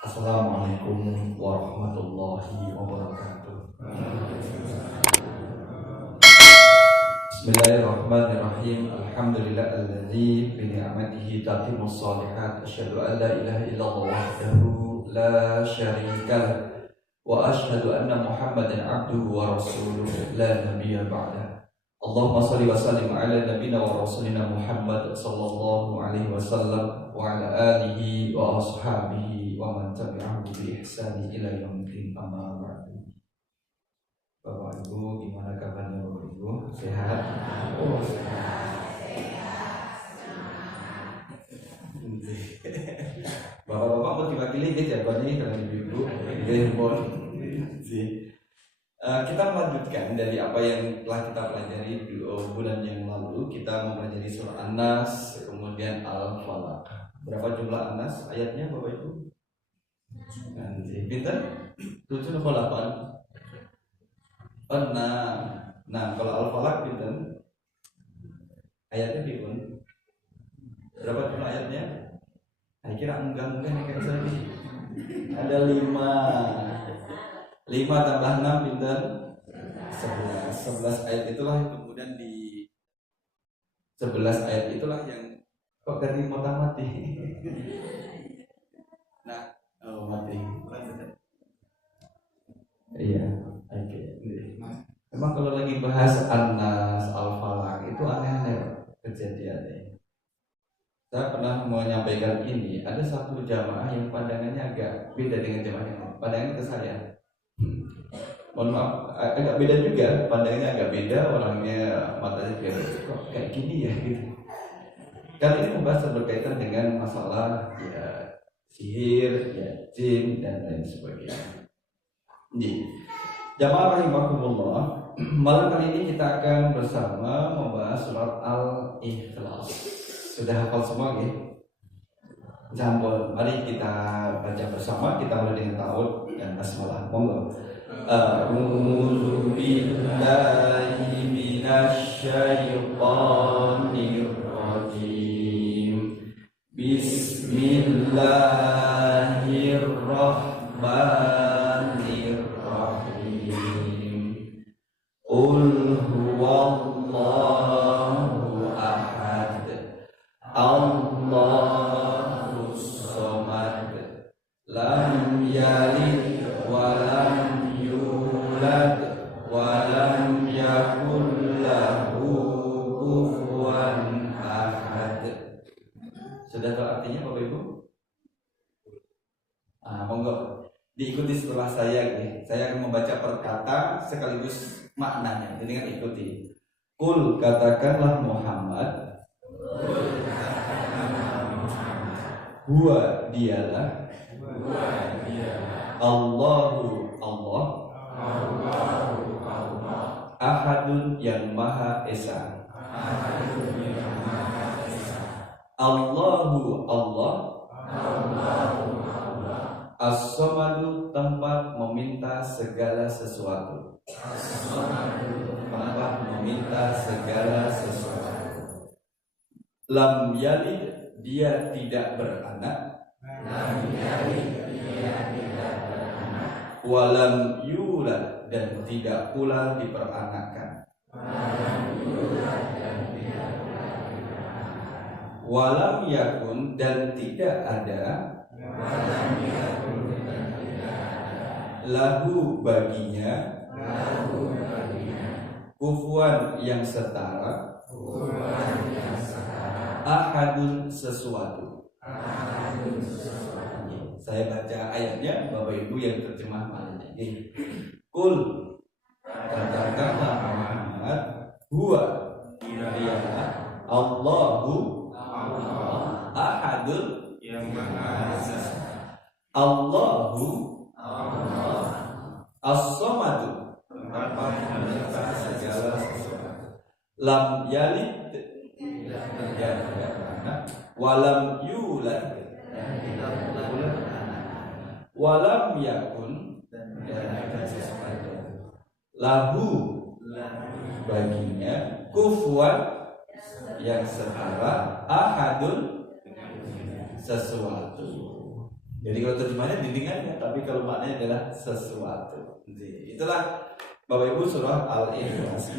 Assalamualaikum warahmatullahi wabarakatuh. Bismillahirrahmanirrahim. Alhamdulillahilladzi bi ni'matihi tatimmus shalihat. Asyhadu an la ilaha illallah wahdahu la syarika lah wa asyhadu anna Muhammadan abduhu wa rasuluhu la nabiyya ba'dah. Allahumma shalli wa sallim ala nabiyyina wa rasulina Muhammad sallallahu alaihi wasallam wa ala alihi wa ashabihi wa man tabi'ahu bi ihsani ila yaumil amma ba'du. Bapak Ibu, gimana kabarnya Bapak Ibu? Sehat? Oh, sehat. Bapak-bapak mau diwakili ya jawabannya kalau Ibu-ibu. Kita melanjutkan dari apa yang telah kita pelajari bulan yang lalu. Kita mempelajari surah An-Nas, kemudian Al-Falaq. Berapa jumlah An-Nas ayatnya Bapak Ibu? Pinter? 7 atau 8? Nah, kalau Al-Falaq pinter? Ayatnya pun berapa jumlah ayatnya? Saya kira enggak nih kan saya. Ada 5 tambah 6 pinter 11 ayat itulah yang kemudian di 11 ayat itulah yang kok dari mati. Nah, mati. Iya, oke. Memang kalau lagi bahas An-Nas, Al-Falaq itu aneh-aneh kejadiannya. Saya pernah menyampaikan ini, ada satu jamaah yang pandangannya agak beda dengan jamaah yang lain. Pandangannya ke saya. Mohon maaf, agak beda juga, pandangannya agak beda, orangnya matanya beda. Kok kayak gini ya gitu. Kali ini membahas berkaitan dengan masalah ya sihir, ya jin dan lain sebagainya. Nih, jamaah rahimakumullah, malam kali ini kita akan bersama membahas surat Al-Ikhlas. Sudah hafal semua ya? Jambol, mari kita baca bersama. Kita mulai dengan ta'awud dan basmalah. Monggo. A'udzu billahi minasyaitonir rajim. Bismillahirrahmanirrahim. Qul huwallahu ahad. Allahus samad. Lam yalid wa lam yulad wa lam yakul lahu kufuwan ahad. Sudah tahu artinya Bapak Ibu? Monggo diikuti setelah saya nih. Saya akan membaca per kata sekaligus maknanya. Dengan ikuti. Qul, katakanlah Muhammad. Huwa dialah. Allahu Allah. Ahadun yang maha esa. Allahu Allah. As-samadu, tempat meminta segala sesuatu. Tempat meminta segala sesuatu. Lam yalid, dia tidak beranak. Walam yulad, dan tidak pula diperanakkan. Walam yakun, dan tidak ada. Lahu, baginya. Kufuwan, yang setara. Ahadun, sesuatu. Saya baca ayatnya, Bapak Ibu yang terjemah maknanya. Qul, katakanlah Muhammad, huwa dialah Allahu ahadun yang maha esa. Allahu as-samadu, tempat meminta segala sesuatu. Lam yalid, tidak beranak. Walam yulad, walam yakun, dan ada sesuatu. Lahu, baginya. Kufuwan, yang setara. Ahadun, sesuatu. Jadi kalau terjemahnya bimbingannya, tapi kalau maknanya adalah sesuatu. Jadi, itulah Bapak Ibu surah Al-Ikhlas.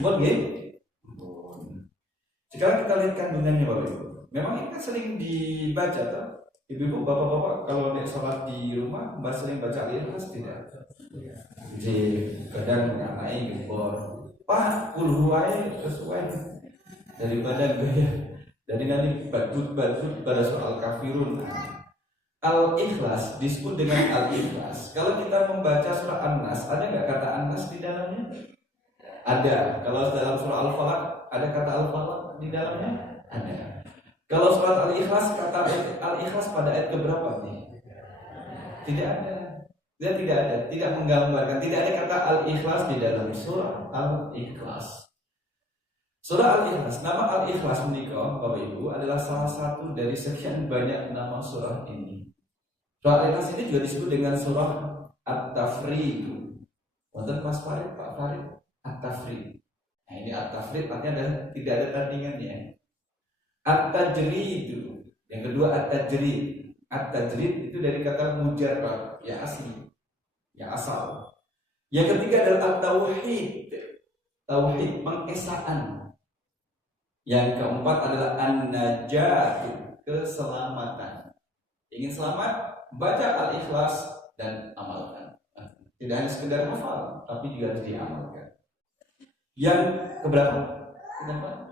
Sekarang kita lihat kandungannya Bapak Ibu. Memang ini kan sering dibaca tuh. Ibu-ibu, bapak-bapak kalau naik sholat di rumah, sering baca Al-Ikhlas tidak? Jadi kadang anaknya gempor, Pak, kulhuai sesuai daripada gaya. Jadi nanti badut pada soal kafirun. Al-Ikhlas disebut dengan Al-Ikhlas. Kalau kita membaca surah An-Nas, ada nggak kata An-Nas di dalamnya? Ada. Kalau dalam surah Al-Falaq ada kata Al-Falaq di dalamnya? Ada. Kalau surat Al-Ikhlas, kata Al-Ikhlas pada ayat keberapa nih? Tidak ada. Dia tidak ada, tidak menggambarkan, tidak ada kata Al-Ikhlas di dalam surah Al-Ikhlas. Surah Al-Ikhlas, nama Al-Ikhlas menikah Bapak Ibu adalah salah satu dari sekian banyak nama surah ini. Surah Al-Ikhlas ini juga disebut dengan surah At-Tafriq. Wonten Mas Farid, Pak Farid, At-Tafriq. Nah ini At-Tafriq artinya tidak ada tandingannya. At-Tajrid, yang kedua At-Tajrid. At-Tajrid itu dari kata mujarrad, ya asli, ya asal. Yang ketiga adalah At-Tauhid, tauhid pengesaan. Yang keempat adalah An-Najat, keselamatan. Ingin selamat, baca Al-Ikhlas dan amalkan. Tidak hanya sekedar hafal, tapi juga harus diamalkan. Yang keberapa? Kenapa?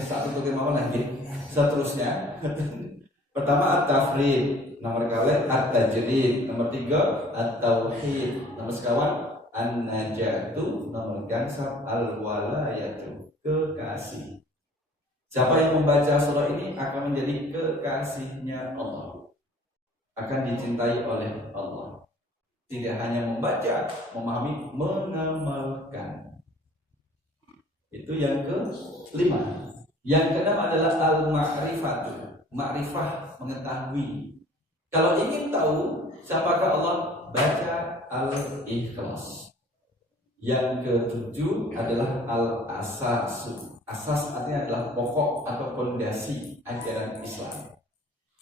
Satu untuk kemauan lagi. Seterusnya, pertama At-Tafrid, nomor kali At-Tajrid, nomor 3 At-Tauhid, nomor sekawan An-Najatu, nomor gansap Al-Walayatu, kekasih. Siapa yang membaca surah ini akan menjadi kekasihnya Allah, akan dicintai oleh Allah. Tidak hanya membaca, memahami, mengamalkan. Itu yang kelima. Yang keenam adalah al-ma'rifatu, ma'rifah, mengetahui. Kalau ingin tahu siapakah Allah, baca Al-Ikhlas. Yang ketujuh adalah al-asasu. Asas artinya adalah pokok atau fondasi ajaran Islam.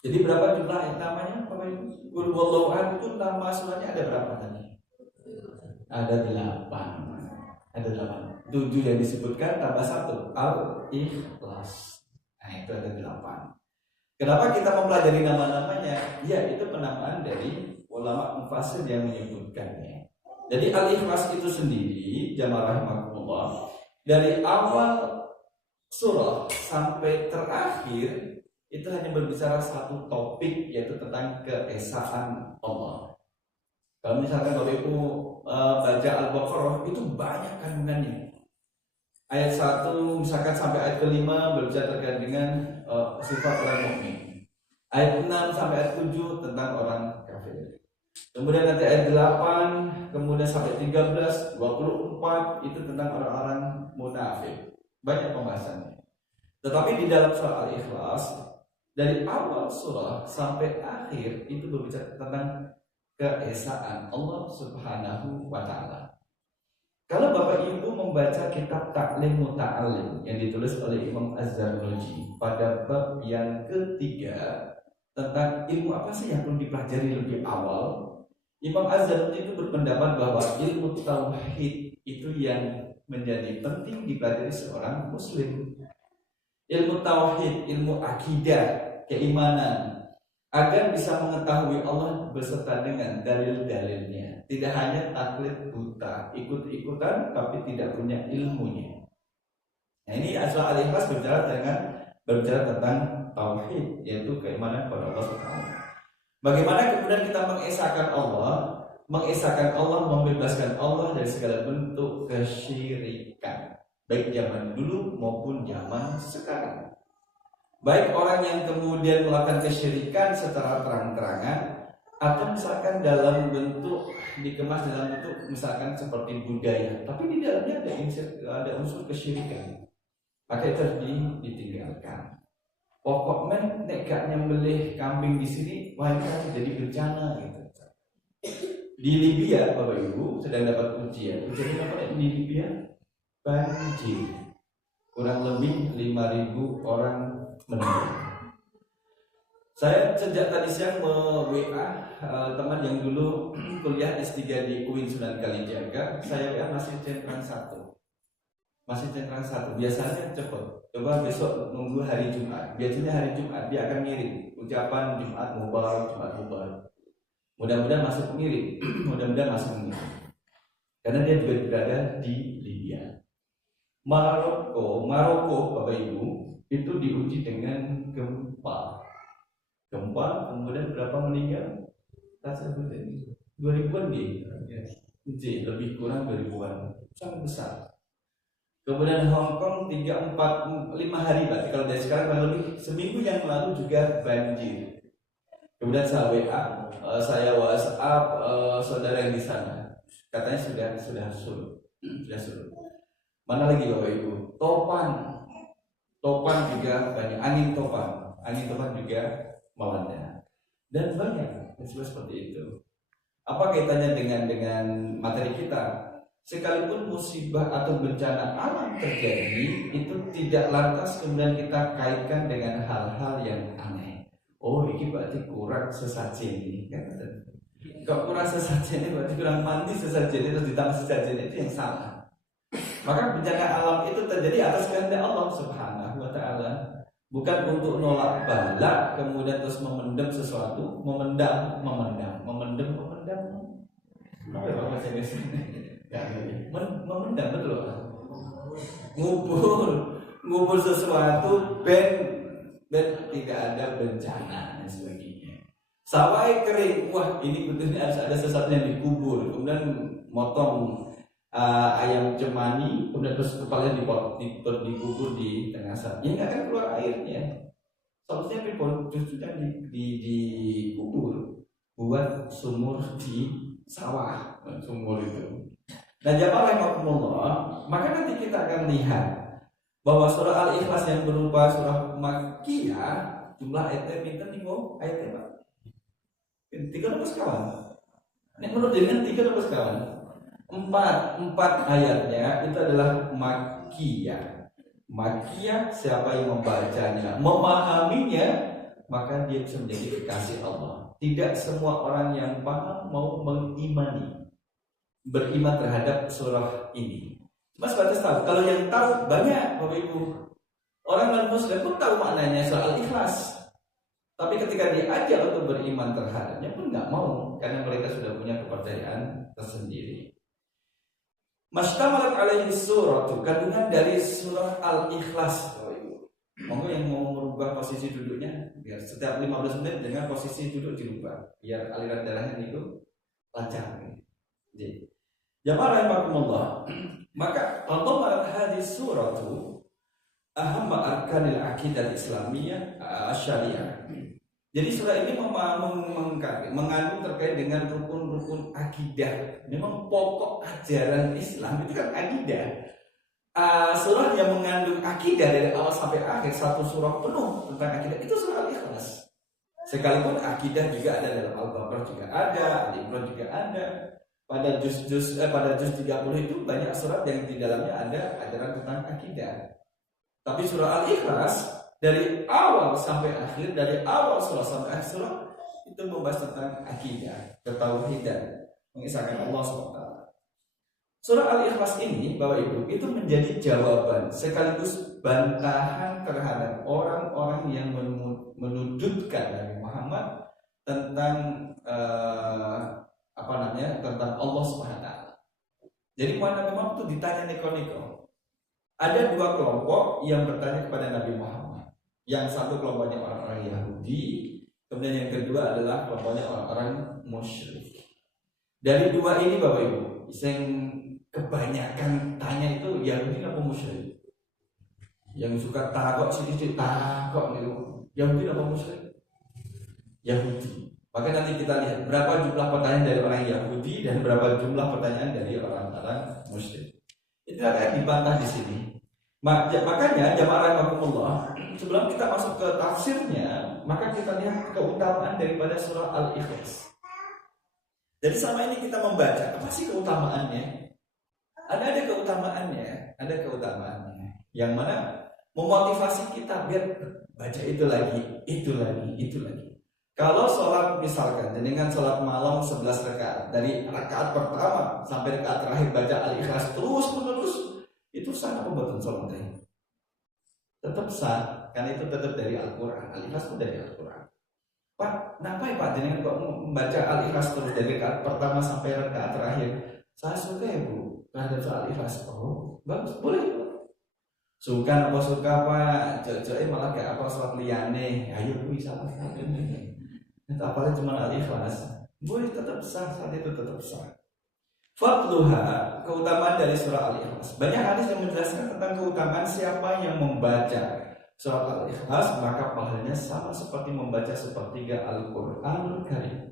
Jadi berapa jumlah namanya Bapak Ibu? Qul huwallahu ahad itu nama surahnya ada berapa tadi? Ada 8. Ada 8. 7 yang disebutkan tambah 1 Al-Ikhlas. Nah itu ada 8. Kenapa kita mempelajari nama-namanya? Ya itu penamaan dari ulama mufassir yang menyebutkannya. Jadi Al-Ikhlas itu sendiri, jamaah rahimakumullah, dari awal surah sampai terakhir itu hanya berbicara satu topik, yaitu tentang keesaan Allah. Kalau misalkan Bapak Ibu baca Al-Baqarah itu banyak kandungannya. Ayat 1 misalkan sampai ayat kelima berbicara terkait dengan sifat orang mukmin. Ayat 6 sampai ayat 7 tentang orang kafir. Kemudian nanti ayat 8, kemudian sampai 13, 24 itu tentang orang-orang munafik. Banyak pembahasannya. Tetapi di dalam surah Al-Ikhlas dari awal surah sampai akhir itu berbicara tentang keesaan Allah Subhanahu wa taala. Kalau Bapak Ibu membaca kitab Ta'lim Muta'alim yang ditulis oleh Imam Az-Zarnuji pada bab yang ketiga tentang ilmu apa sih yang perlu dipelajari lebih awal, Imam Az-Zarnuji itu berpendapat bahwa ilmu tauhid itu yang menjadi penting dipelajari seorang muslim. Ilmu tauhid, ilmu akidah, keimanan, agar bisa mengetahui Allah beserta dengan dalil-dalilnya. Tidak hanya taklid buta, ikut-ikutan tapi tidak punya ilmunya. Nah ini surah Al-Ikhlas berbicara tentang tauhid, yaitu keimanan kepada Allah Subhanahu. Bagaimana kemudian kita mengesahkan Allah, membebaskan Allah dari segala bentuk kesyirikan, baik zaman dulu maupun zaman sekarang. Baik orang yang kemudian melakukan kesyirikan secara terang-terangan, atau misalkan dalam bentuk dikemas dalam bentuk misalkan seperti budaya, tapi di dalamnya ada unsur kesyirikan, maka itu harus ditinggalkan. Pokoknya nek gak nyembelih kambing di sini, wah jadi bencana gitu. Di Libya Bapak Ibu sedang dapat ujian apa di Libya? Banjir. Kurang lebih 5.000 orang meninggal. Saya sejak tadi siang WA teman yang dulu kuliah S3 di UIN Sunan Kalijaga. Saya WA masih centang 1. Masih centang 1. Biasanya cepat. Coba besok nunggu hari Jumat. Biasanya hari Jumat dia akan ngirim ucapan Jumat Mubarak, Jumat Mubarak. Mudah-mudahan masuk ngirim. Mudah-mudahan masuk ngirim. Karena dia juga berada di Libya. Maroko, Bapak Ibu, itu diuji dengan gempa. Kemudian berapa meninggal? Tak sebutin 2000-an lebih kurang 2000-an, sangat besar. Kemudian Hong Kong 3, 4, 5 hari berarti kalau dari sekarang lebih seminggu yang lalu juga banjir. Kemudian saya WA, saya WhatsApp saudara yang di sana, katanya sudah surut. Mana lagi Bapak Ibu? Topan juga banyak, angin topan juga melanda dan banyak seperti itu. Apa kaitannya dengan materi kita? Sekalipun musibah atau bencana alam terjadi, itu tidak lantas kemudian kita kaitkan dengan hal-hal yang aneh. Oh, ini berarti kurang sesajen ini, kan? Kalau kurang sesajen ini berarti kurang mandi sesajen itu, terus ditambah sesajen itu yang salah. Maka bencana alam itu terjadi atas kehendak Allah Subhanahu wa Ta'ala. Bukan untuk nolak bala, kemudian terus memendam sesuatu, memendam. Apa ya bahasa Inggris? Memendam betul. Ngubur sesuatu ben tidak ada bencana dan sebagainya. Sawai kering, wah ini betulnya harus ada sesuatu yang dikubur, kemudian motong ayam cemani, kemudian terus kepalanya dikubur di tengah sana. Ya nggak akan keluar airnya. Solusinya people justru kan dikubur, buat sumur di sawah, sumur itu. Nah, jamaah rahimakumullah, maka nanti kita akan lihat bahwa surah Al-Ikhlas yang berupa surah Makkiyah, jumlah ayatnya pinten nih kok? Ayatnya Pak? 3 kawan. Ini menurut dengan 3 kawan. 4 ayatnya itu adalah Makkiyah. Makkiyah, siapa yang membacanya, memahaminya, maka dia bisa menjadi kekasih Allah. Tidak semua orang yang paham mau beriman terhadap surah ini. Cuma sebatas tahu. Kalau yang tahu banyak, Bapak Ibu. Orang non-Muslim pun tahu maknanya surah Al-Ikhlas. Tapi ketika diajak untuk beriman terhadapnya pun nggak mau, karena mereka sudah punya kepercayaan tersendiri. Mashtamalat alaihi suratu, kandungan dari surah Al-Ikhlas. Monggo yang mau merubah posisi duduknya, biar setiap 15 menit dengan posisi duduk dirubah, biar aliran darahnya itu lancar. Jadi, jamaah rahimakumullah, maka Allah hadis suratu ahamma arkanil aqidah islamiyah syariah. Jadi surah ini mengandung terkait dengan rukun-rukun akidah. Memang pokok ajaran Islam itu kan akidah. Surah yang mengandung akidah dari awal sampai akhir, satu surah penuh tentang akidah, itu surah Al-Ikhlas. Sekalipun akidah juga ada dalam Al-Baqarah juga ada, Al-Imran juga ada. Pada juz 30 itu banyak surat yang di dalamnya ada ajaran tentang akidah. Tapi surah Al-Ikhlas dari awal sampai akhir, dari awal surah sampai akhir surah itu membahas tentang akidah, ketauhidan, mengisahkan Allah SWT. Surah Al-Ikhlas ini, Bapak Ibu, itu menjadi jawaban sekaligus bantahan terhadap orang-orang yang menudutkan Nabi Muhammad tentang tentang Allah SWT. Jadi Nabi Muhammad itu ditanya niko-niko. Ada 2 kelompok yang bertanya kepada Nabi Muhammad. Yang satu kelompoknya orang-orang Yahudi, kemudian yang kedua adalah kelompoknya orang-orang musyrik. Dari 2 ini Bapak Ibu, yang kebanyakan tanya itu Yahudi apa musyrik? Yang suka takok sedikit takok gitu. Yahudi apa musyrik? Yahudi. Maka nanti kita lihat berapa jumlah pertanyaan dari orang Yahudi dan berapa jumlah pertanyaan dari orang-orang musyrik. Itu akan dibantah di sini. Makanya jamaah rahimakumullah, sebelum kita masuk ke tafsirnya, maka kita lihat keutamaan daripada surah Al-Ikhlas. Jadi selama ini kita membaca, apa sih keutamaannya? Ada keutamaannya. Yang mana memotivasi kita biar baca itu lagi, itu lagi, itu lagi. Kalau sholat misalkan dengan sholat malam 11 rakaat, dari rakaat pertama sampai rakaat terakhir baca Al-Ikhlas terus menerus, itu sah apa buatan sholatnya? Tetap sah, karena itu tetap dari Al-Quran. Al-Ikhlas itu dari Al-Quran. Pak, kenapa ya Pak jenengan kok membaca Al-Ikhlas terus dari rakaat pertama sampai rakaat terakhir? Saya suka ya Bu terhadap Al-Ikhlas. Oh, bagus, boleh. Suka apa suka Pak? Cocoknya malah gak apa sholat liyane. Ayo bisa apa? Apalagi cuma Al-Ikhlas, boleh tetap sah, saat itu tetap sah. Fadluha, keutamaan dari surah Al-Ikhlas. Banyak hadis yang menjelaskan tentang keutamaan siapa yang membaca surah Al-Ikhlas, maka pahalanya sama seperti membaca sepertiga Al-Qur'anul Karim.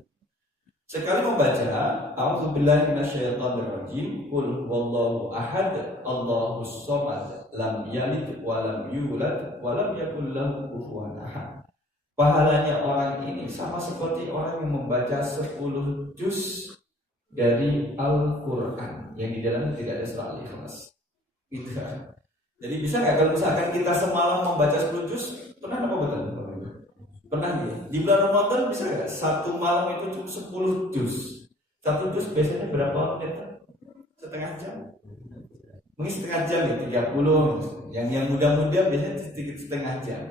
Sekali membaca A'udzubillahi minasyaitonirrajim, Qul huwallahu ahad, Allahus samad, lam yalid wa lam yulad wa lam yakul lahu kufuwan ahad. Pahalanya orang ini sama seperti orang yang membaca 10 juz dari Al-Quran yang di dalamnya tidak ada surah Al-Ikhlas. Gitu. Jadi bisa nggak kalau misalkan kita semalam membaca 10 juz, pernah apa betul? Pernah ya? Di bulan Ramadan bisa nggak? Satu malam itu cukup 10 juz. Satu juz biasanya berapa menit? Setengah jam? Mungkin setengah jam ya, 30. Yang muda-muda biasanya setengah jam.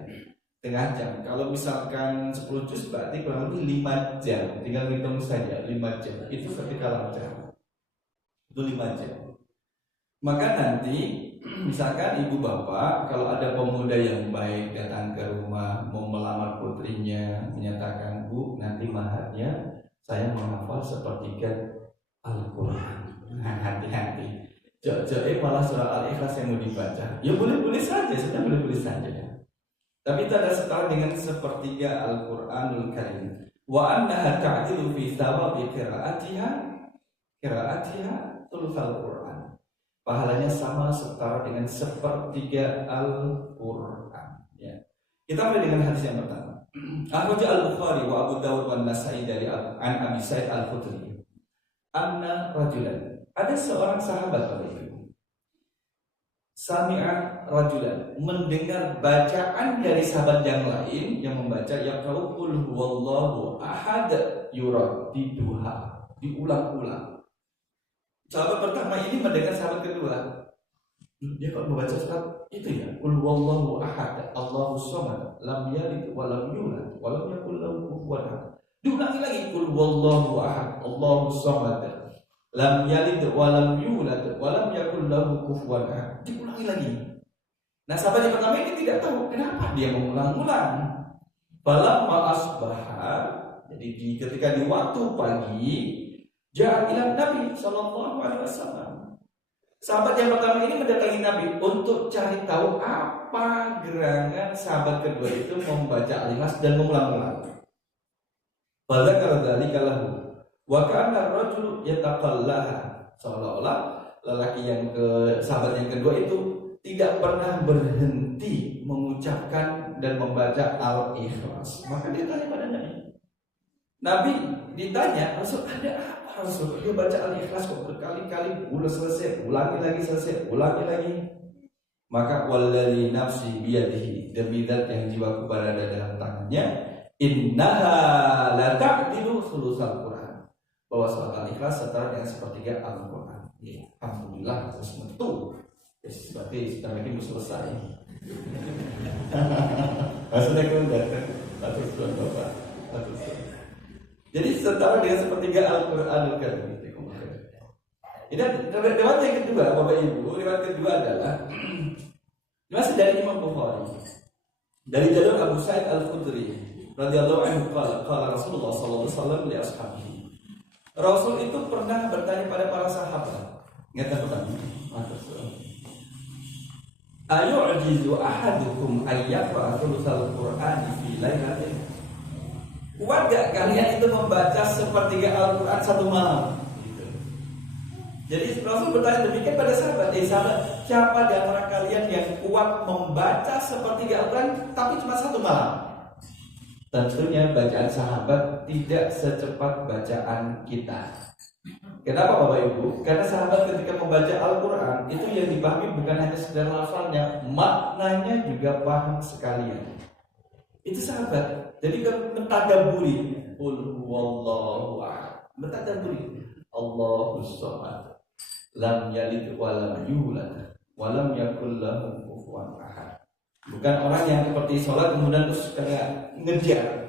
Setengah jam. Kalau misalkan 10 juz berarti kurang lebih 5 jam. Tinggal hitung saja 5 jam. Itu ketika lancar. Itu 5 jam. Maka nanti misalkan ibu bapak kalau ada pemuda yang baik datang ke rumah mau melamar putrinya, menyatakan Bu nanti maharnya saya menghafal sepertiga Al-Quran. Nah, hati-hati. Jauh-jauh malah surah Al-Ikhlas yang mau dibaca. Ya boleh-boleh saja, sudah boleh-boleh saja. Tapi itu ada setara dengan sepertiga Al-Quranul Karim. Wa annaha ta'dilu fi thawabi qira'atiha thulutsal Quran. Pahalanya sama setara dengan sepertiga Al-Quran. Ya. Kita mulai dengan hadis yang pertama. Akhraja Al-Bukhari wa Abu Dawud wa Nasa'i dari Abi Sa'id Al-Khudri. Anna rajulan. Ada seorang sahabat pada itu. Sami'a rajulan, mendengar bacaan dari sahabat yang lain yang membaca yaqra'u qul huwallahu ahad yuraddiduha, diulang-ulang. Sahabat pertama ini mendengar sahabat kedua. Dia kok membaca surat itu ya, qul huwallahu ahad, Allahus samad, lam yalid wa lam yulad wa lam yakul lahu kufuwan ahad. Diulangi lagi qul huwallahu ahad, Allahus samad, lam yalid wa lam yulad wa lam yakul lahu kufuwan ahad. Diulangi lagi. Nah, sahabat yang pertama ini tidak tahu kenapa dia mengulang-ulang. Falamma asbaha, jadi ketika di waktu pagi, ja'a ila Nabi sallallahu alaihi wasallam. Sahabat yang pertama ini mendatangi Nabi untuk cari tahu apa gerangan sahabat kedua itu membaca Al-Ikhlas dan mengulang-ulang. Fadzakara dzalika lahu. Wa kana ar-rajulu yataqallaha, seolah-olah lelaki yang sahabat yang kedua itu tidak pernah berhenti mengucapkan dan membaca Al-Ikhlas. Maka dia tanya pada Nabi. Nabi ditanya, Rasul ada apa Rasul? Dia baca Al-Ikhlas kok berkali-kali, udah selesai, ulangi lagi selesai, ulangi lagi. Maka wallazi nafsi biyadihi, demi zat yang jiwaku berada dalam tangannya, innaha la ta'dilu thulutsal Quran. Bahwa surat Al-Ikhlas setara dengan sepertiga Al-Quran. Ya, alhamdulillah terus metu. Yes, berarti sebentar lagi mau selesai. Maksudnya kan atur Tuhan Bapak. Jadi setara dengan sepertiga Al-Quranul Karim. Ini riwayat yang kedua, Bapak Ibu. Riwayat kedua adalah masih dari Imam Bukhari. Dari jalur Abu Sa'id Al-Khudri radhiyallahu anhu qala Rasulullah sallallahu alaihi wasallam li ashabihi. Rasul itu pernah bertanya pada para sahabat. Ingat apa? Ayu'jizu ahadukum ayyaqra thulutsal Qur'ani fi lailatin. Kuat gak kalian itu membaca sepertiga Al-Quran satu malam? Gitu. Jadi Rasul bertanya demikian pada sahabat. Sahabat, siapa di antara kalian yang kuat membaca sepertiga Al-Quran tapi cuma satu malam? Tentunya bacaan sahabat tidak secepat bacaan kita. Kenapa Bapak Ibu? Karena sahabat ketika membaca Al-Quran itu yang dipahami bukan hanya sekedar lafalnya, maknanya juga paham sekalian. Itu sahabat. Jadi kan mentadaburi, qul huwallahu ahad. Mentadaburi. Allahus samad. Lam yalid wa lam yulad wa lam yakul lahu kufuwan ahad. Bukan orang yang seperti sholat kemudian terus kayak ngejar.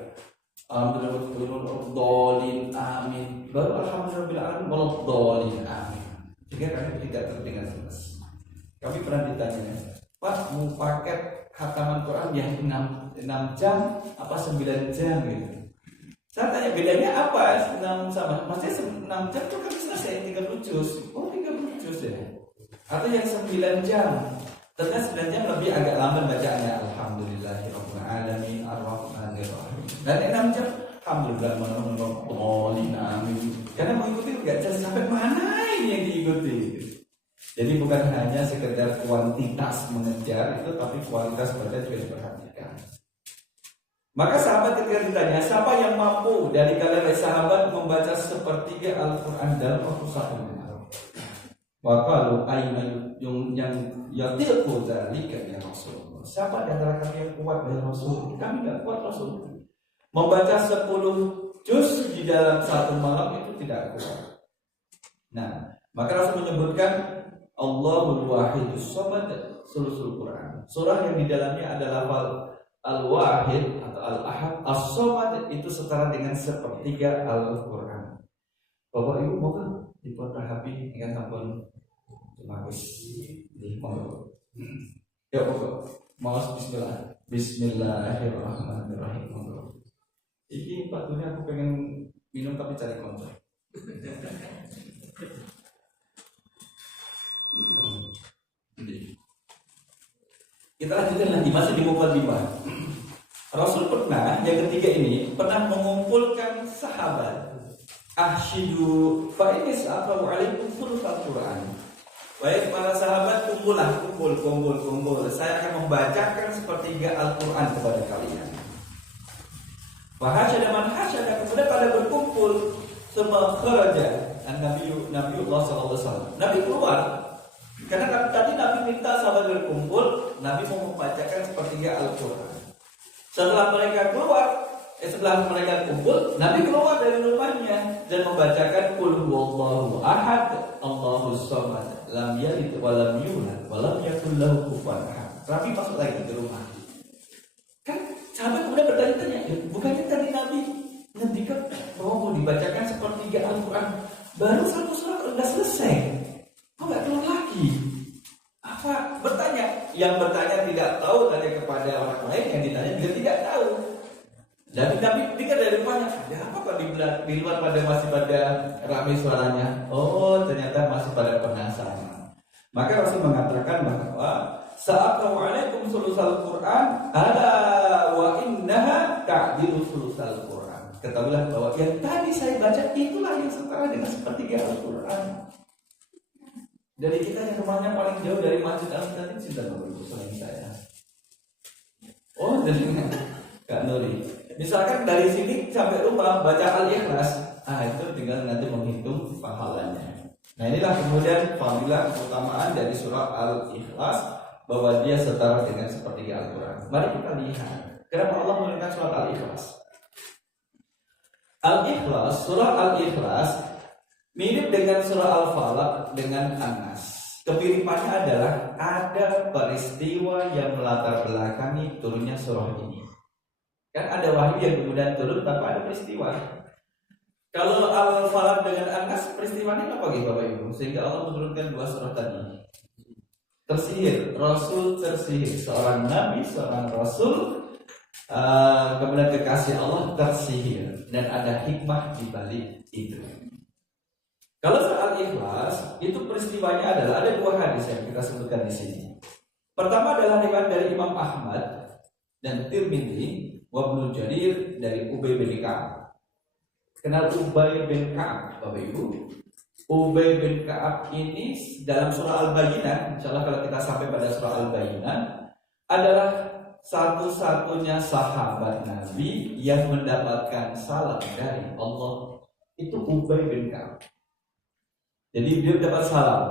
Alhamdulillah, amin. Baru alhamdulillah, amin. Jika kami tidak terdengar jelas. Kami pernah ditanya, Pak, mau paket khataman Quran yang 6 jam apa 9 jam gitu. Saya tanya bedanya apa 6 sama? Maksudnya 6 jam itu kan selesai 30 juz. Oh 30 juz ya. Atau yang 9 jam. Ternyata 9 jam lebih agak lambat bacaannya. Alhamdulillahirabbil alamin arrahmanir rahim. Dan 6 jam alhamdulillah amin. Karena mengikuti enggak jelas sampai mana ini yang diikuti. Jadi bukan hanya sekedar kuantitas mengejar itu, tapi kualitas baca juga diperhatikan. Maka sahabat ketika ditanya, siapa yang mampu dari kalian sahabat membaca sepertiga Al-Quran dalam waktu 1 menit? Waqalu aina yang yatiqu dzalika ya Rasulullah. Siapa di antara kami yang kuat dari Rasul? Kami enggak kuat Rasul. Membaca 10 juz di dalam 1 malam itu tidak kuat. Nah, maka Rasul menyebutkan Allahul Wahidus Samad sulusul Quran. Surah yang di dalamnya adalah Al-Wahid atau Al-Ahad. As-Samad itu setara dengan sepertiga Al-Quran. Bapak Ibu mau kan dibuat rahapi dengan sampun bagus di monggo. Ya pokok mau bismillah. Bismillahirrahmanirrahim. Iki patutnya aku pengen minum tapi cari kontak. Kita lanjutkan lagi masih di Muqaddimah. Rasul pernah yang ketiga ini pernah mengumpulkan sahabat. Ahsyidu fa ini sa'afu alaikum thulutsal Quran. Baik para sahabat, kumpul. Saya akan membacakan sepertiga Al-Quran kepada kalian. Fahasyada man hasyada, kemudian pada berkumpul semua kharaja Nabiullah sallallahu alaihi wasallam. Nabi keluar. Karena tadi Nabi minta sahabat berkumpul, Nabi mau membacakan sepertiga Al-Quran. Setelah mereka kumpul, Nabi keluar dari rumahnya dan membacakan qul huwallahu ahad, Allahus samad, lam yalid wa lam yulad wa lam yakul lahu kufuwan ahad. Nabi masuk lagi ke rumah. Kan sahabat kemudian bertanya-tanya, bukannya tadi Nabi ngendikan bahwa mau dibacakan sepertiga Al-Quran, baru 1 surah udah selesai. Kok nggak keluar lagi? Apa bertanya? Yang bertanya tidak tahu, tanya kepada orang lain, yang ditanya juga tidak tahu. Jadi Nabi dengar dari rumahnya, ada apa kok di luar pada masih pada ramai suaranya? Oh, ternyata masih pada penasaran. Maka Rasul mengatakan bahwa Assalamualaikum sulusal Quran ala wa innaha ta'dilu sulusal Quran. Ketahuilah bahwa yang tadi saya baca itulah yang setara dengan sepertiga Al-Quran. Dari kita yang rumahnya paling jauh dari Masjid Al-Qadim sudah baru selain saya. Oh, dari Kak Nuri. Misalkan dari sini sampai rumah baca Al-Ikhlas, itu tinggal nanti menghitung pahalanya. Nah, inilah kemudian fadilah keutamaan dari surah Al-Ikhlas, bahwa dia setara dengan sepertiga Al-Quran. Mari kita lihat kenapa Allah menurunkan surah Al-Ikhlas. Al-Ikhlas, surah Al-Ikhlas mirip dengan surah Al-Falaq dengan An-Nas. Kemiripannya adalah ada peristiwa yang melatar belakangi turunnya surah ini. Kan ada wahyu yang kemudian turun tanpa ada peristiwa. Kalau Al-Falaq dengan An-Nas, peristiwanya apa gitu Bapak Ibu? Sehingga Allah menurunkan 2 surah tadi. Tersihir, Rasul tersihir, seorang Nabi, seorang Rasul, kemudian kekasih Allah tersihir, dan ada hikmah di balik itu. Kalau soal ikhlas, itu peristiwanya adalah ada 2 hadis yang kita sebutkan di sini. Pertama adalah riwayat dari Imam Ahmad dan Tirmidzi, wa Ibnu Jarir dari Ubay bin Ka'ab. Kenal Ubay bin Ka'ab, Bapak Ibu? Ubay bin Ka'ab ini dalam surah Al-Bayyinah, insyaallah kalau kita sampai pada surah Al-Bayyinah, adalah satu-satunya sahabat Nabi yang mendapatkan salam dari Allah. Itu Ubay bin Ka'ab. Jadi dia dapat salam.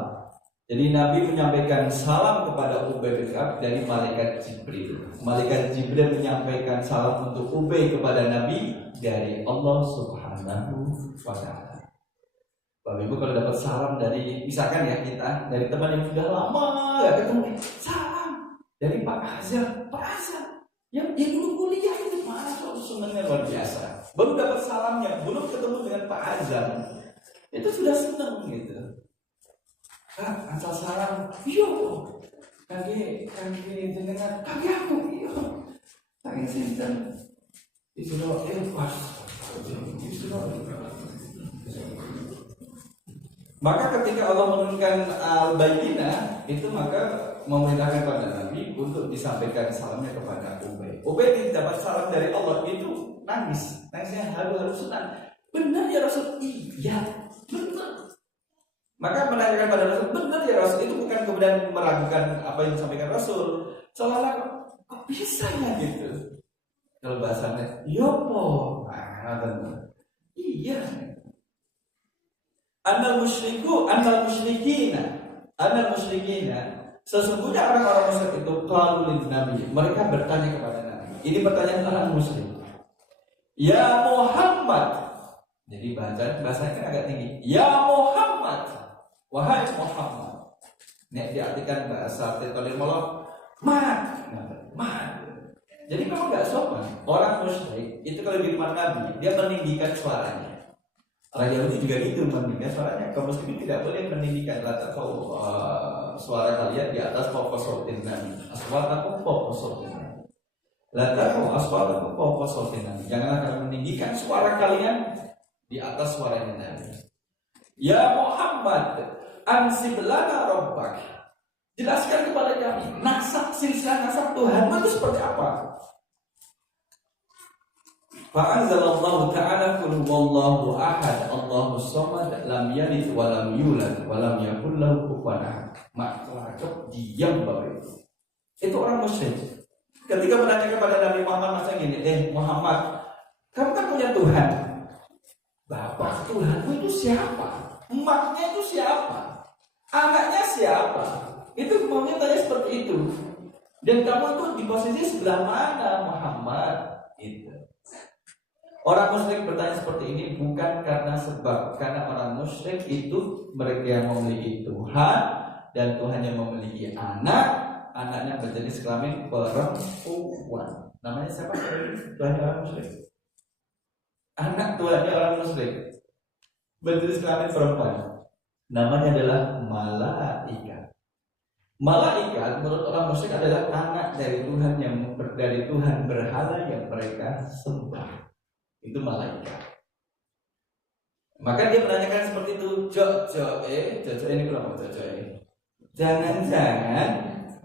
Jadi Nabi menyampaikan salam kepada Ubay bin Ka'ab dari malaikat Jibril. Malaikat Jibril menyampaikan salam untuk Ubay kepada Nabi dari Allah Subhanahu wa Ta'ala. Bapak Ibu kalau dapat salam dari, misalkan ya kita dari teman yang sudah lama gak ketemu, salam dari Pak Azhar yang dulu kuliah itu mana senangnya luar biasa. Baru dapat salamnya, belum ketemu dengan Pak Azhar, itu sudah senang gitu. Asal salam, yo, kaki jenengan, kaki aku, yo, kaki sinten, disuruh pas, Maka ketika Allah menurunkan Al-Bayyinah itu, maka memerintahkan pada Nabi untuk disampaikan salamnya kepada Ubay. Ubay dapat salam dari Allah itu nangisnya haru senang. Benar ya Rasul? Iya, benar. Maka menanyakan pada Rasul, benar ya Rasul? Itu bukan kemudian meragukan apa yang disampaikan Rasul. Seolah-olah kok bisa ya gitu. Kalau bahasanya, yopo, iya. Annal musyrikina. Sesungguhnya orang-orang musyrik itu qalu lin Nabi. Mereka bertanya kepada Nabi. Ini pertanyaan orang musyrik. Ya Muhammad. Jadi bahasanya agak tinggi. Ya Muhammad. Wahai Muhammad. Ini diartikan bahasa terminologi man. Jadi memang enggak sopan. Orang musyrik itu kalau di depan Nabi, dia meninggikan suaranya. Orang Yahudi juga gitu meninggikan suaranya. Kaum muslimin tidak boleh meninggikan suara kalian di atas pokok sautin Nabi. Aswatakum pokok sautin Nabi. Aswatakum pokok sautin Nabi. Janganlah kalian meninggikan suara kalian di atas suaranya Nabi. Ya Muhammad, ansib lana rabbak. Jelaskan kepada kami silsilah nasab Tuhan itu seperti apa? Fa'anzalallahu ta'ala qul huwallahu ahad Allahus samad lam yalid wa lam yulad wa lam yakul lahu kufuwan ahad. Maka diam Bapak itu. Itu orang musyrik. Ketika menanyakan kepada Nabi Muhammad macam gini, Muhammad, kamu kan punya Tuhan. Bapak Tuhanmu itu siapa? Emaknya itu siapa? Anaknya siapa? Itu maunya tanya seperti itu. Dan kamu itu di posisi sebelah mana Muhammad? Itu. Orang musyrik bertanya seperti ini bukan karena orang musyrik itu mereka yang memiliki Tuhan dan Tuhan yang memiliki anaknya berjenis kelamin perempuan. Namanya siapa? Tuhannya orang musyrik. Anak Tuhannya orang musyrik berjenis kelamin perempuan. Namanya adalah malaikat. Malaikat menurut orang musyrik adalah anak dari Tuhan berhala yang mereka sembah. Itu malaikat. Maka dia menanyakan seperti itu, Jojo ini berapa Jojo ini? Jangan-jangan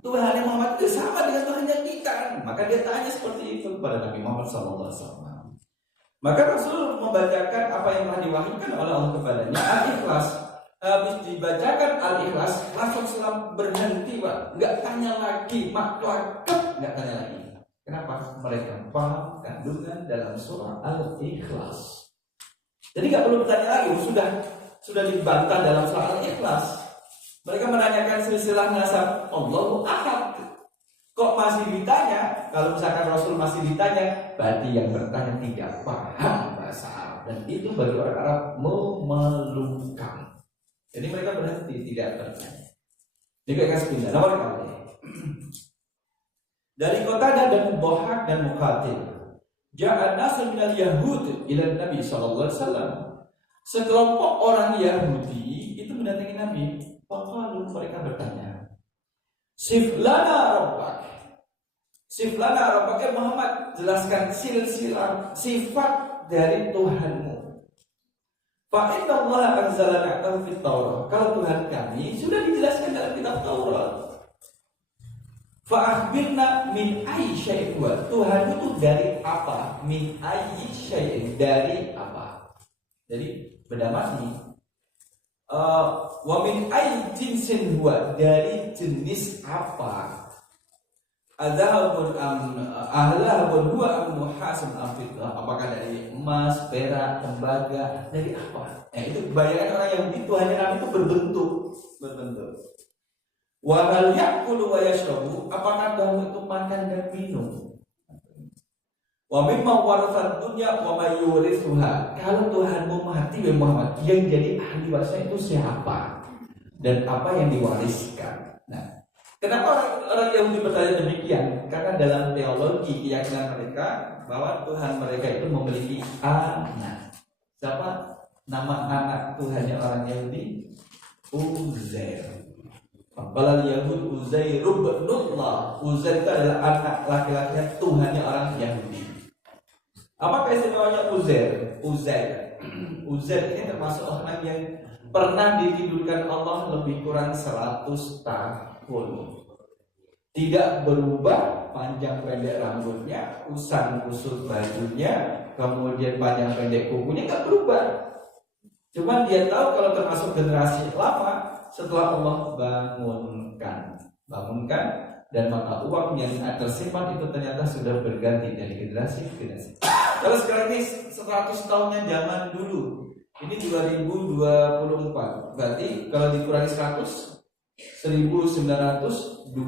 Tuhan yang Muhammad itu sama dengan Tuhan yang kita. Maka dia tanya seperti itu kepada Nabi Muhammad SAW. Maka Rasul membacakan apa yang telah diwahyukan oleh Allah kepadanya, Al-Ikhlas. Habis dibacakan Al-Ikhlas, Rasul SAW berhenti, Pak. Nggak tanya lagi, nggak tanya lagi. Kenapa? Mereka paham kandungan dalam surah Al-Ikhlas. Jadi nggak perlu bertanya lagi, sudah dibantah dalam surah Al-Ikhlas. Mereka menanyakan silsilah nasab Allahu Ahad. Kok masih ditanya? Kalau misalkan Rasul masih ditanya, berarti yang bertanya tidak paham bahasa Arab. Dan itu bagi orang Arab memalukan. Jadi mereka berhenti tidak bertanya. Ini kayak kasih pindah. Nomor kali. Dari Qatadah dan Bohak dan Muqatil. Ja'an nasu minal Yahud ila Nabi SAW. Sekelompok orang Yahudi itu mendatangi Nabi. Lalu mereka bertanya, Siflana Rabbak Muhammad, jelaskan silsilah sifat dari Tuhanmu. Fa inna Allah anzalana fit Taurat. Kalau Tuhan kami sudah dijelaskan dalam kitab Taurat. Fa akhbirna min ayyi syai'in huwa. Tuhan itu dari apa? Min ayyi syai'in, dari apa? Jadi beda makna. Wa min ayyi jinsin huwa, dari jenis apa? Adzahabun huwa am nuhasun am fiddah, apakah dari emas, perak, tembaga, dari apa? Itu kebanyakan orang yang itu hanya itu berbentuk. Wa hal ya'kulu wa yashrabu, apakah kamu itu makan dan minum? Wa mimma warasat dunya wa may yurithuha, kalau Tuhanmu mati wahai Muhammad, yang jadi ahli warisnya itu siapa dan apa yang diwariskan? Nah, kenapa orang Yahudi bertanya demikian? Karena dalam teologi keyakinan mereka bahwa Tuhan mereka itu memiliki anak. Siapa nama anak Tuhannya orang Yahudi? Uzair. Balal Yahud Uzair ibnullah. Uzair itu adalah anak laki-lakinya Tuhannya orang Yahudi. Apa istimewanya Uzair? Uzair ini termasuk orang yang pernah ditidurkan Allah lebih kurang 100 tahun. Tidak berubah panjang pendek rambutnya, usang kusut bajunya, kemudian panjang pendek kukunya, nggak berubah. Cuman dia tahu kalau termasuk generasi lama setelah Allah bangunkan, dan maka uang yang tersimpan itu ternyata sudah berganti dari generasi ke generasi. Kalau sekarang ini 100 tahunnya zaman dulu, ini 2024, berarti kalau dikurangi 100, 1924.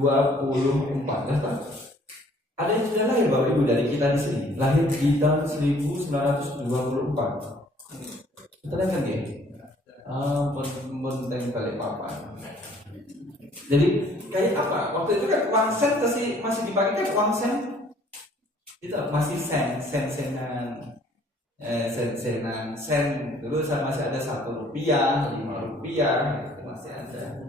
Ada yang sudah lahir Bapak Ibu dari kita di sini, lahir di tahun 1924. Betul kan ya? Menteng balik papan. Jadi kayak apa? Waktu itu kan uang sen masih dipakai kan uang sen? Itu masih senan. Dulu masih ada 1 rupiah, 5 rupiah, itu masih ada.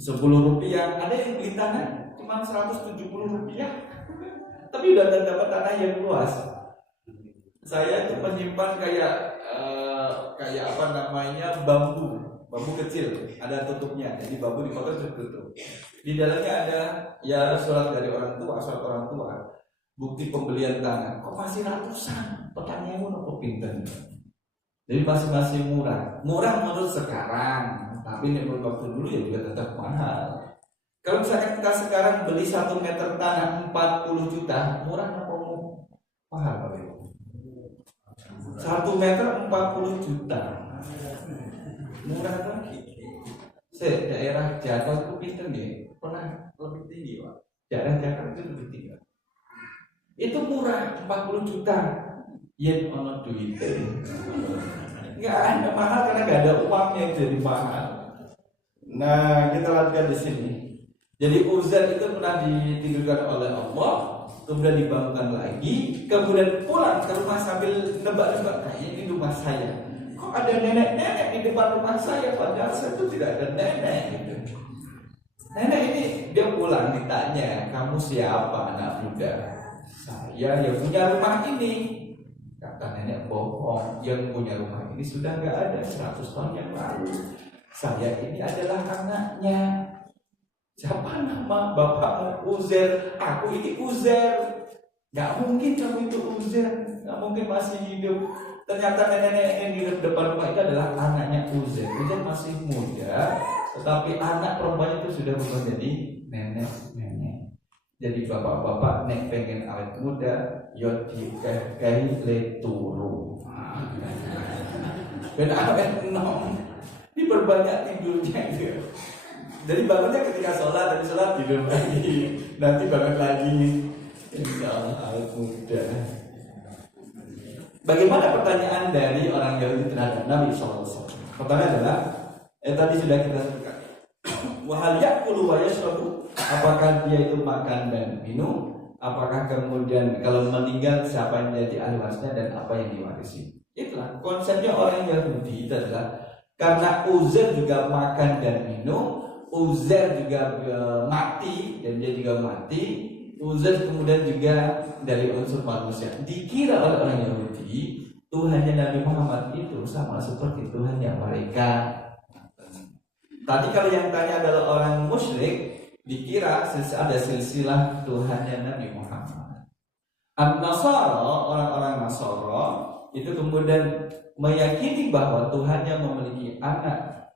10 rupiah, ada yang beli tanah cuma 170 rupiah. Tapi udah dapat tanah yang luas. Saya itu menyimpan kayak apa namanya bambu kecil, ada tutupnya. Jadi bambu dipotong tertutup. Di dalamnya ada ya surat dari orang tua, bukti pembelian tanah. Kok masih ratusan? Pertanyaanmu nopo pinten? Jadi masih murah menurut sekarang, tapi menurut waktu dulu ya juga tetap mahal. Kalau misalkan kita sekarang beli 1 meter tanah 40 juta, murah apa mahal Pak? 1 meter 40 juta, murah kan? Daerah Jakarta itu pinter nih, pernah lebih tinggi Pak. Daerah Jakarta itu lebih tinggi. Itu murah 40 juta. Yen ono duit. Nggak ada mahal karena nggak ada uangnya jadi mahal. Nah, kita lihat di sini. Jadi Uzair itu pernah ditidurkan oleh Allah, kemudian dibangunkan lagi, kemudian pulang ke rumah sambil nebak-nebak, kayaknya ini rumah saya. Kok ada nenek-nenek di depan rumah saya, padahal saya itu tidak ada nenek gitu. Nenek ini dia pulang ditanya, kamu siapa anak muda? Saya yang punya rumah ini. Kata nenek, bohong, yang punya rumah ini sudah nggak ada 100 tahun yang lalu. Saya ini adalah anaknya. Siapa nama bapakmu? Uzair. Aku ini Uzair. Gak mungkin kamu itu Uzair, gak mungkin masih hidup. Ternyata nenek yang di depan rumah itu adalah anaknya Uzair. Uzair masih muda, tetapi anak perempuannya itu sudah berubah jadi nenek. Jadi bapak-bapak nek pengen awet muda, yo dikahi le turu. Ben awet enom, diperbanyak tidurnya gitu. Jadi bangunnya ketika sholat, dari sholat tidur lagi, nanti bangun lagi. Insya Allah awet muda. Bagaimana pertanyaan dari orang Yahudi terhadap Nabi SAW? Pertanyaan adalah, tadi sudah kita sebutkan. Wahal ya'kulu wa yashrabu, apakah dia itu makan dan minum? Apakah kemudian kalau meninggal siapa yang menjadi ahli warisnya dan apa yang diwarisi? Itulah konsepnya orang Yahudi itu adalah karena Uzair juga makan dan minum, Uzair juga mati dan dia juga mati. Uzair kemudian juga dari unsur manusia. Dikira oleh orang Yahudi Tuhannya Nabi Muhammad itu sama seperti Tuhannya mereka. Tadi kalau yang tanya adalah orang musyrik, dikira ada silsilah Tuhannya Nabi Muhammad. An-Nasara, orang-orang Nasara itu kemudian meyakini bahwa Tuhannya memiliki anak.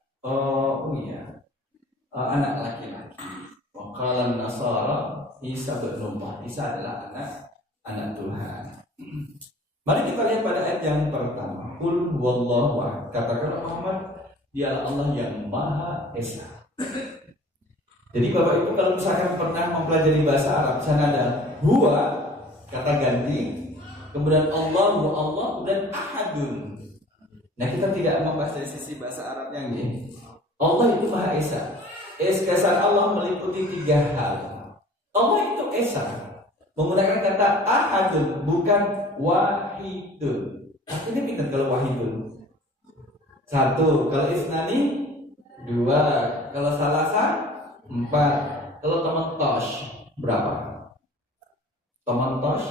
Anak laki-laki. Waqalan Nasara Isa bin Maryam. Isa adalah anak Tuhan. Mari kita lihat pada ayat yang pertama. Qul huwallahu ahad. Katakanlah Muhammad, dialah Allah yang Maha Esa. Jadi Bapak Ibu kalau misalkan pernah mempelajari bahasa Arab, sana ada huwa, kata ganti, kemudian Allah dan ahadun. Nah kita tidak membahas dari sisi bahasa Arabnya ini. Allah itu Maha Esa. Keesaan Allah meliputi 3 hal. Allah itu Esa, menggunakan kata ahadun, bukan wahidun. Artinya pintar kalau wahidun 1, kalau isnani 2, kalau salasa 4, kalau teman tosh berapa? Teman tosh,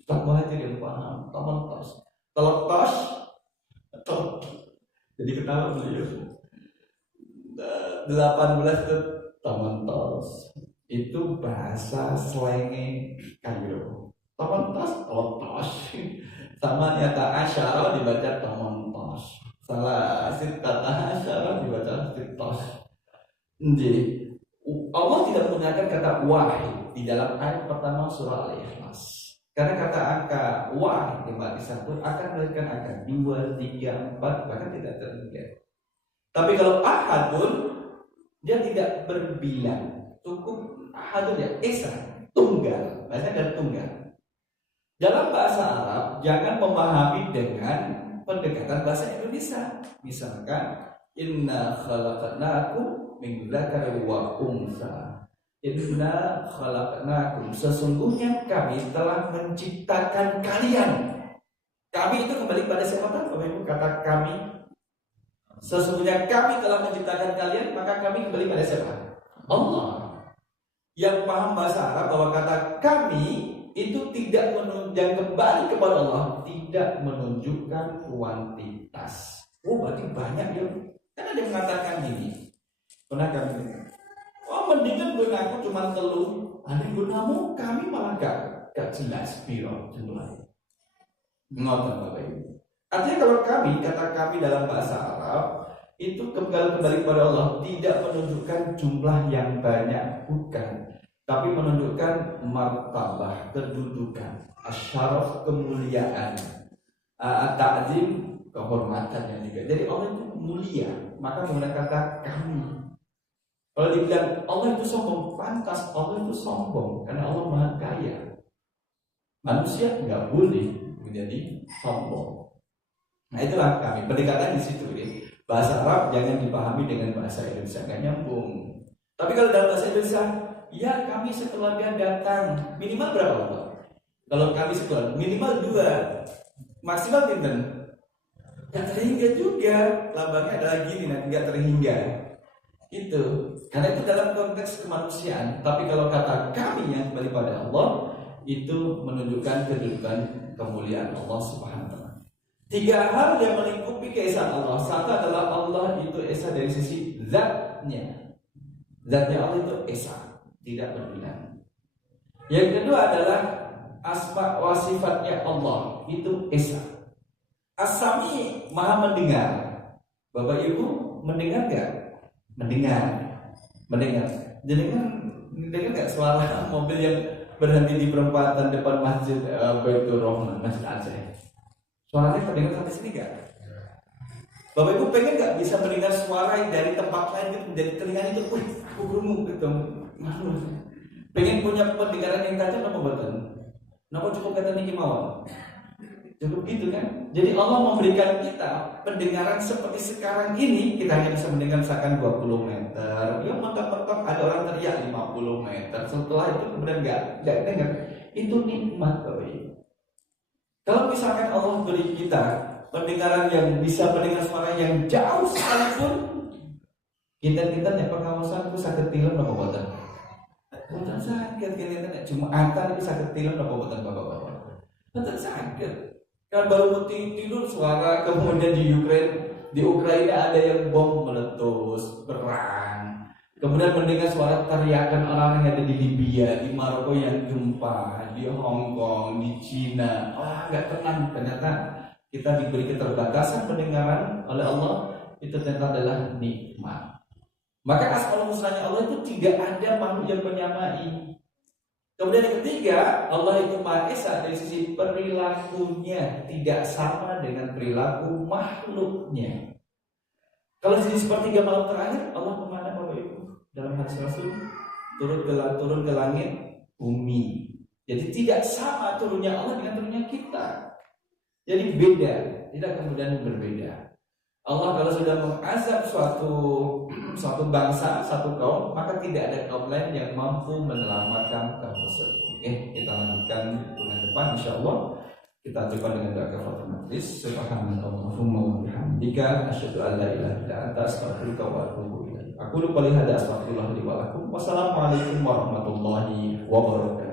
Ustaz Muhajir yang paham. Teman tosh, kalau tosh, jadi ketawa beliau 18 itu teman tosh. Itu bahasa slangnya kayu. Teman tosh, sama nyata asyara dibaca teman tosh. Salah kata asyara dibaca tosh. Jadi Allah tidak menggunakan kata wahid di dalam ayat pertama surah Al-Ikhlas. Karena kata angka wahid di bagi 1 akan melahirkan angka 2, 3, 4 bahkan tidak terhingga. Tapi kalau ahadun dia tidak berbilang, cukup ahadun ya esa, tunggal, bahasa dari tunggal. Dalam bahasa Arab jangan memahami dengan pendekatan bahasa Indonesia. Misalkan inna khalaqnakum min dzakari wa unsa. Inna khalaqnakum, sesungguhnya kami telah menciptakan kalian. Kami itu kembali pada siapa? Bapak Ibu, kata kami. Sesungguhnya kami telah menciptakan kalian, maka kami kembali pada siapa? Allah. Yang paham bahasa Arab bahwa kata kami itu tidak menunjukkan kembali kepada Allah, tidak menunjukkan kuantitas. Oh, berarti banyak ya. Kan ada yang mengatakan gini. Pernah kami dengar, oh mendingan gunaku cuma telur, ada yang gunamu kami malah gak jelas biro jumlahnya. Ngotot Bapak Ibu. Artinya kalau kami, kata kami dalam bahasa Arab itu kembali kepada Allah, tidak menunjukkan jumlah yang banyak, bukan, tapi menunjukkan martabah, kedudukan, asyaraf, kemuliaan, ta'zim, kehormatan yang juga. Jadi Allah itu mulia, maka menggunakan kata kami. Kalau dibilang Allah itu sombong, pantas Allah itu sombong karena Allah Maha Kaya. Manusia nggak boleh menjadi sombong. Nah itulah kami pendekatan di situ. Bahasa Arab jangan dipahami dengan bahasa Indonesia, nggak nyambung. Tapi kalau dalam bahasa Indonesia, ya kami sekeluarga datang. Minimal berapa Pak? Kalau kami sekeluarga minimal 2, maksimal pinten? Nggak terhingga juga. Lambangnya adalah gini, nanti nggak terhingga. Itu karena itu dalam konteks kemanusiaan. Tapi kalau kata kami yang kembali pada Allah, itu menunjukkan kedudukan kemuliaan Allah Subhanahu wa taala. 3 hal yang melingkupi keesaan Allah. 1 adalah Allah itu esa dari sisi zatnya. Zatnya Allah itu esa, tidak berbilang. Yang kedua adalah asma wa sifatnya Allah itu esa. As-Sami, Maha mendengar. Bapak Ibu mendengar enggak? Mendengar. Jadi kan dengar nggak suara mobil yang berhenti di perempatan depan Masjid Baitur Rahman, Masjid Aceh? Suaranya terdengar sampai sini nggak? Bapak Ibu pengen nggak bisa mendengar suara yang dari tempat lain gitu menjadi telinga itu, wih, aku berumur gitu, malu. Pengen punya pendengaran yang tajam apa betul? Kenapa cukup kata niki mawon? Cukup gitu kan? Jadi Allah memberikan kita pendengaran seperti sekarang ini. Kita hanya bisa mendengar misalkan 20 meter. Ya mentok-mentok ada orang teriak 50 meter. Setelah itu kemudian nggak dengar. Itu nikmat Bapak Ibu. Kalau misalkan Allah beri kita pendengaran yang bisa mendengar suara yang jauh sekalipun, kita ya pengawasan itu sakit tilam apa boten? Boten sakit kita cuma antar itu sakit tilam apa boten Bapak-bapak? Boten sakit. Kan baru mau tidur suara kemudian di Ukraina ada yang bom meletus, perang. Kemudian mendengar suara teriakan orang yang ada di Libya, di Maroko yang gempa, di Hong Kong, di Cina. Nggak tenang. Ternyata kita diberi keterbatasan pendengaran oleh Allah, itu ternyata adalah nikmat. Maka asmaul husnanya Allah itu tidak ada makhluk yang menyamai. Kemudian yang ketiga, Allah itu Maha Esa dari sisi perilakunya tidak sama dengan perilaku makhluknya. Kalau di sepertiga malam terakhir, Allah kemana Bapak Ibu? Dalam hadis Rasul, turun ke langit, bumi. Jadi tidak sama turunnya Allah dengan turunnya kita. Jadi beda, tidak kemudian berbeda. Allah kalau sudah mengazab suatu bangsa, satu kaum, maka tidak ada kaum lain yang mampu menyelamatkan kaum tersebut. Oke, kita lanjutkan bulan depan insyaallah. Kita coba dengan doa kafaratul majlis. Subhanallahumma wa bihamdika asyhadu an la ilaha illa anta astaghfiruka wa atubu ilaik. Aku qouli hadza astaghfirullah li wa lakum. Wassalamualaikum warahmatullahi wabarakatuh.